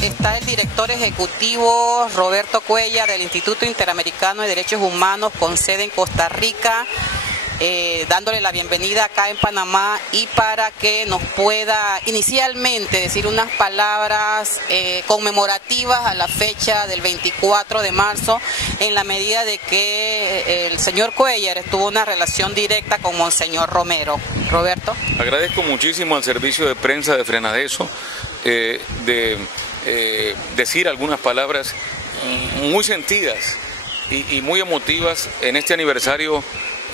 Está el director ejecutivo Roberto Cuellar del Instituto Interamericano de Derechos Humanos con sede en Costa Rica, dándole la bienvenida acá en Panamá y para que nos pueda inicialmente decir unas palabras conmemorativas a la fecha del 24 de marzo, en la medida de que el señor Cuellar tuvo una relación directa con Monseñor Romero. Roberto. Agradezco muchísimo al servicio de prensa de Frenadeso decir algunas palabras muy sentidas y muy emotivas en este aniversario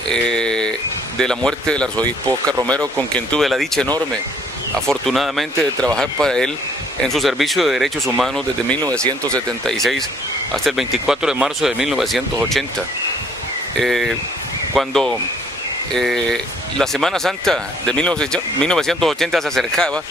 de la muerte del arzobispo Óscar Romero, con quien tuve la dicha enorme, afortunadamente, de trabajar para él en su servicio de derechos humanos desde 1976 hasta el 24 de marzo de 1980. Cuando la Semana Santa de 1980 se acercaba,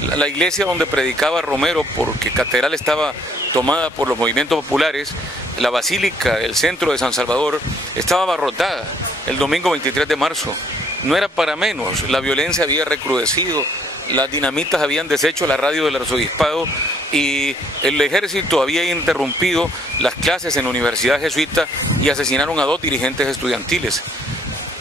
la iglesia donde predicaba Romero, porque Catedral estaba tomada por los movimientos populares, la basílica, el centro de San Salvador, estaba abarrotada el domingo 23 de marzo. No era para menos, la violencia había recrudecido, las dinamitas habían deshecho la radio del arzobispado y el ejército había interrumpido las clases en la Universidad Jesuita y asesinaron a 2 dirigentes estudiantiles.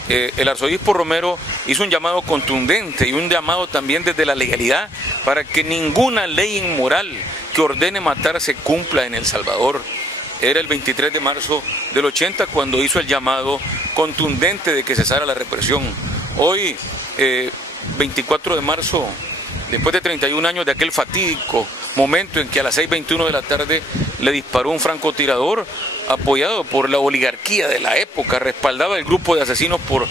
El arzobispo Romero hizo un llamado contundente y un llamado también desde la legalidad para que ninguna ley inmoral que ordene matar se cumpla en El Salvador. Era el 23 de marzo del 80 cuando hizo el llamado contundente de que cesara la represión. Hoy, 24 de marzo, después de 31 años de aquel fatídico momento en que a las 6:21 de la tarde le disparó un francotirador apoyado por la oligarquía de la época, respaldaba el grupo de asesinos por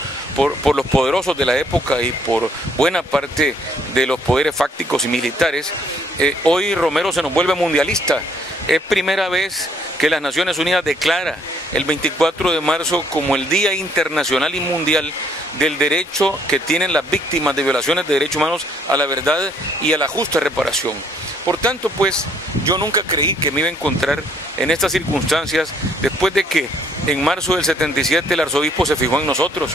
los poderosos de la época y por buena parte de los poderes fácticos y militares. Hoy Romero se nos vuelve mundialista. Es primera vez que las Naciones Unidas declara el 24 de marzo como el Día Internacional y Mundial del derecho que tienen las víctimas de violaciones de derechos humanos a la verdad y a la justa reparación. Por tanto, pues, yo nunca creí que me iba a encontrar en estas circunstancias después de que en marzo del 77 el arzobispo se fijó en nosotros.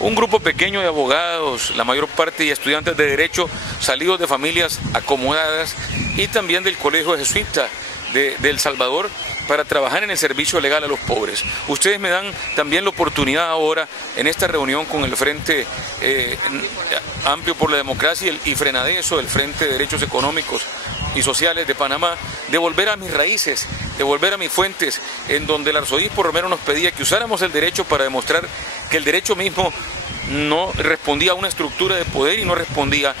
Un grupo pequeño de abogados, la mayor parte y estudiantes de derecho salidos de familias acomodadas y también del Colegio Jesuita de El Salvador para trabajar en el servicio legal a los pobres. Ustedes me dan también la oportunidad ahora en esta reunión con el Frente Amplio por la Democracia y Frenadeso, el Frente de Derechos Económicos y Sociales de Panamá, de volver a mis raíces, de volver a mis fuentes, en donde el arzobispo Romero nos pedía que usáramos el derecho para demostrar que el derecho mismo no respondía a una estructura de poder y no respondía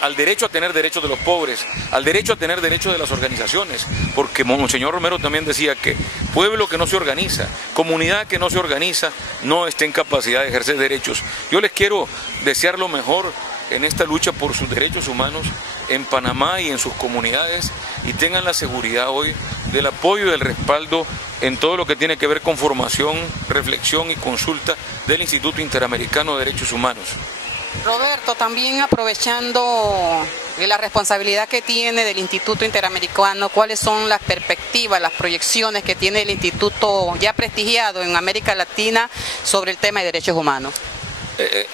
al derecho a tener derechos de los pobres, al derecho a tener derechos de las organizaciones, porque Monseñor Romero también decía que pueblo que no se organiza, comunidad que no se organiza, no está en capacidad de ejercer derechos. Yo les quiero desear lo mejor en esta lucha por sus derechos humanos en Panamá y en sus comunidades, y tengan la seguridad hoy del apoyo y del respaldo en todo lo que tiene que ver con formación, reflexión y consulta del Instituto Interamericano de Derechos Humanos. Roberto, también aprovechando la responsabilidad que tiene del Instituto Interamericano, ¿cuáles son las perspectivas, las proyecciones que tiene el instituto ya prestigiado en América Latina sobre el tema de derechos humanos?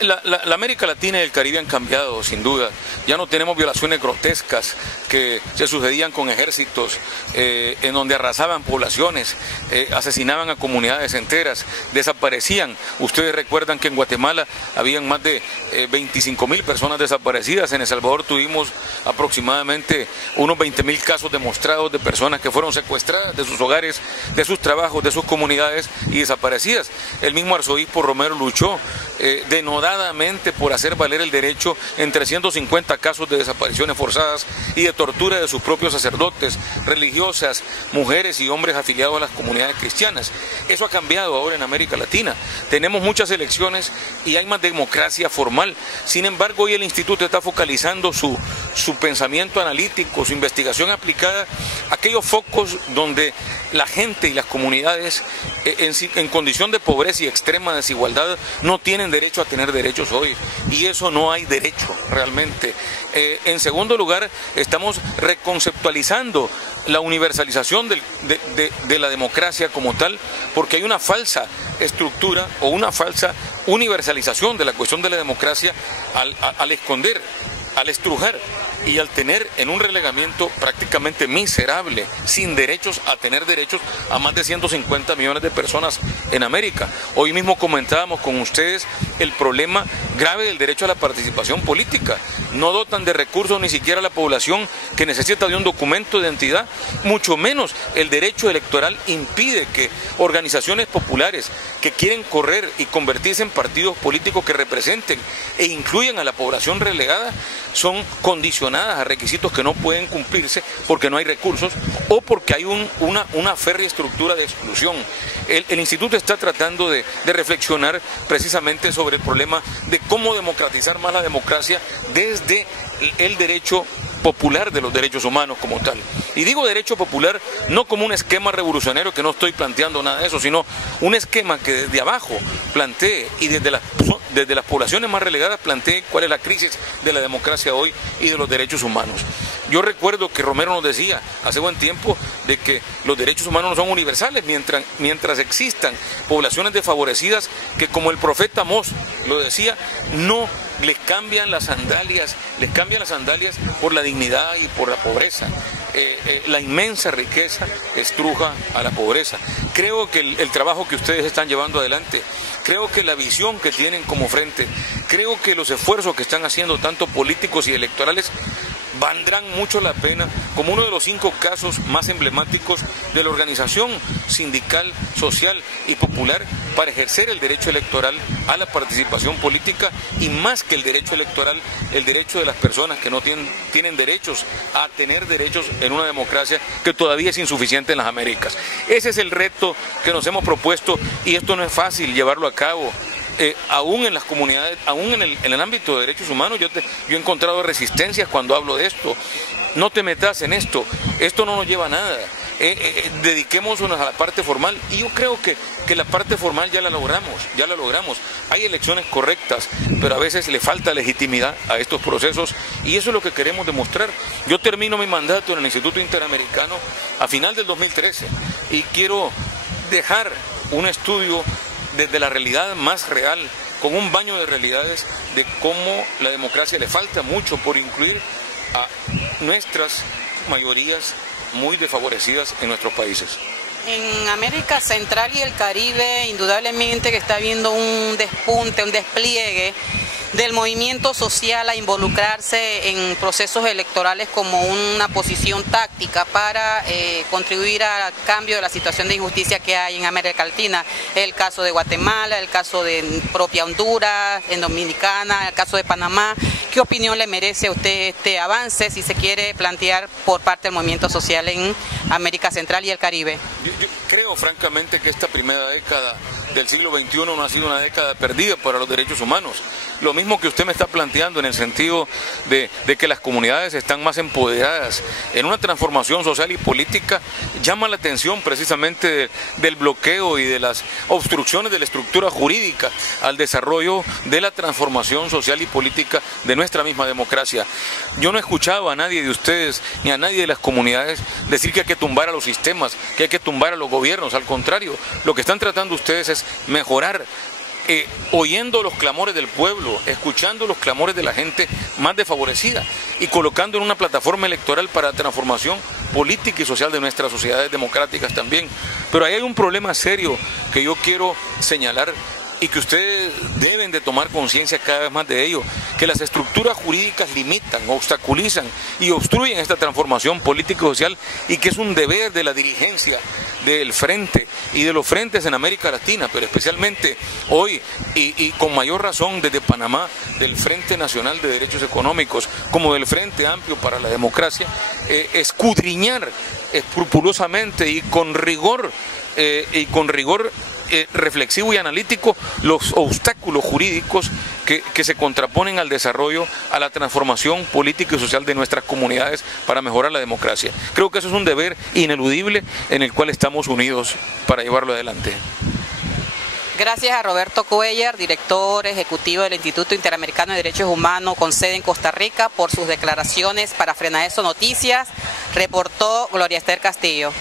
La América Latina y el Caribe han cambiado, sin duda. Ya no tenemos violaciones grotescas que se sucedían con ejércitos, en donde arrasaban poblaciones, asesinaban a comunidades enteras, desaparecían. Ustedes recuerdan que en Guatemala habían más de 25.000 personas desaparecidas. En El Salvador tuvimos aproximadamente unos 20.000 casos demostrados de personas que fueron secuestradas de sus hogares, de sus trabajos, de sus comunidades y desaparecidas. El mismo arzobispo Romero luchó denodadamente por hacer valer el derecho en 350 casos de desapariciones forzadas y de tortura de sus propios sacerdotes, religiosas, mujeres y hombres afiliados a las comunidades cristianas. Eso ha cambiado ahora en América Latina. Tenemos muchas elecciones y hay más democracia formal. Sin embargo, hoy el instituto está focalizando su pensamiento analítico, su investigación aplicada a aquellos focos donde la gente y las comunidades en condición de pobreza y extrema desigualdad no tienen derecho a tener derechos hoy, y eso no hay derecho realmente. En segundo lugar, estamos reconceptualizando la universalización de la democracia como tal, porque hay una falsa estructura o una falsa universalización de la cuestión de la democracia al esconder, al estrujar y al tener en un relegamiento prácticamente miserable, sin derechos a tener derechos a más de 150 millones de personas en América. Hoy mismo comentábamos con ustedes el problema grave del derecho a la participación política. No dotan de recursos ni siquiera a la población que necesita de un documento de identidad, mucho menos el derecho electoral impide que organizaciones populares que quieren correr y convertirse en partidos políticos que representen e incluyan a la población relegada son condicionadas a requisitos que no pueden cumplirse porque no hay recursos o porque hay una férrea estructura de exclusión. El instituto está tratando de reflexionar precisamente sobre el problema de cómo democratizar más la democracia desde el derecho popular de los derechos humanos como tal. Y digo derecho popular no como un esquema revolucionario, que no estoy planteando nada de eso, sino un esquema que desde abajo plantee y desde las poblaciones más relegadas plantee cuál es la crisis de la democracia hoy y de los derechos humanos. Yo recuerdo que Romero nos decía hace buen tiempo de que los derechos humanos no son universales mientras existan poblaciones desfavorecidas que, como el profeta Amós lo decía, no les cambian las sandalias por la dignidad y por la pobreza. La inmensa riqueza estruja a la pobreza. Creo que el trabajo que ustedes están llevando adelante, creo que la visión que tienen como frente, creo que los esfuerzos que están haciendo tanto políticos y electorales valdrán mucho la pena como uno de los 5 casos más emblemáticos de la organización sindical, social y popular para ejercer el derecho electoral a la participación política, y más que el derecho electoral, el derecho de las personas que no tienen derechos a tener derechos en una democracia que todavía es insuficiente en las Américas. Ese es el reto que nos hemos propuesto y esto no es fácil llevarlo a cabo. Aún en las comunidades, aún en el ámbito de derechos humanos, yo he encontrado resistencias cuando hablo de esto. No te metas en esto no nos lleva a nada. Dediquémonos a la parte formal, y yo creo que la parte formal ya la logramos. Hay elecciones correctas, pero a veces le falta legitimidad a estos procesos, y eso es lo que queremos demostrar. Yo termino mi mandato en el Instituto Interamericano a final del 2013 y quiero dejar un estudio desde la realidad más real, con un baño de realidades de cómo la democracia le falta mucho por incluir a nuestras mayorías muy desfavorecidas en nuestros países. En América Central y el Caribe, indudablemente que está habiendo un despunte, un despliegue del movimiento social a involucrarse en procesos electorales como una posición táctica para contribuir al cambio de la situación de injusticia que hay en América Latina. El caso de Guatemala, el caso de propia Honduras, en Dominicana, el caso de Panamá. ¿Qué opinión le merece a usted este avance, si se quiere plantear por parte del movimiento social en América Central y el Caribe? Yo creo francamente que esta primera década del siglo XXI no ha sido una década perdida para los derechos humanos. Lo mismo que usted me está planteando en el sentido de que las comunidades están más empoderadas en una transformación social y política, llama la atención precisamente del bloqueo y de las obstrucciones de la estructura jurídica al desarrollo de la transformación social y política de nuestra misma democracia. Yo no he escuchado a nadie de ustedes ni a nadie de las comunidades decir que hay que tumbar a los sistemas, que hay que tumbar a los gobiernos. Al contrario, lo que están tratando ustedes es mejorar, oyendo los clamores del pueblo, escuchando los clamores de la gente más desfavorecida y colocando en una plataforma electoral para transformación política y social de nuestras sociedades democráticas también. Pero ahí hay un problema serio que yo quiero señalar y que ustedes deben de tomar conciencia cada vez más de ello, que las estructuras jurídicas limitan, obstaculizan y obstruyen esta transformación política y social, y que es un deber de la dirigencia del Frente y de los frentes en América Latina, pero especialmente hoy y con mayor razón desde Panamá, del Frente Nacional de Derechos Económicos como del Frente Amplio para la Democracia, escudriñar escrupulosamente y con rigor reflexivo y analítico los obstáculos jurídicos que se contraponen al desarrollo, a la transformación política y social de nuestras comunidades para mejorar la democracia. Creo que eso es un deber ineludible en el cual estamos unidos para llevarlo adelante. Gracias a Roberto Cuellar, director ejecutivo del Instituto Interamericano de Derechos Humanos con sede en Costa Rica, por sus declaraciones para Frenadeso Noticias. Reportó Gloria Esther Castillo.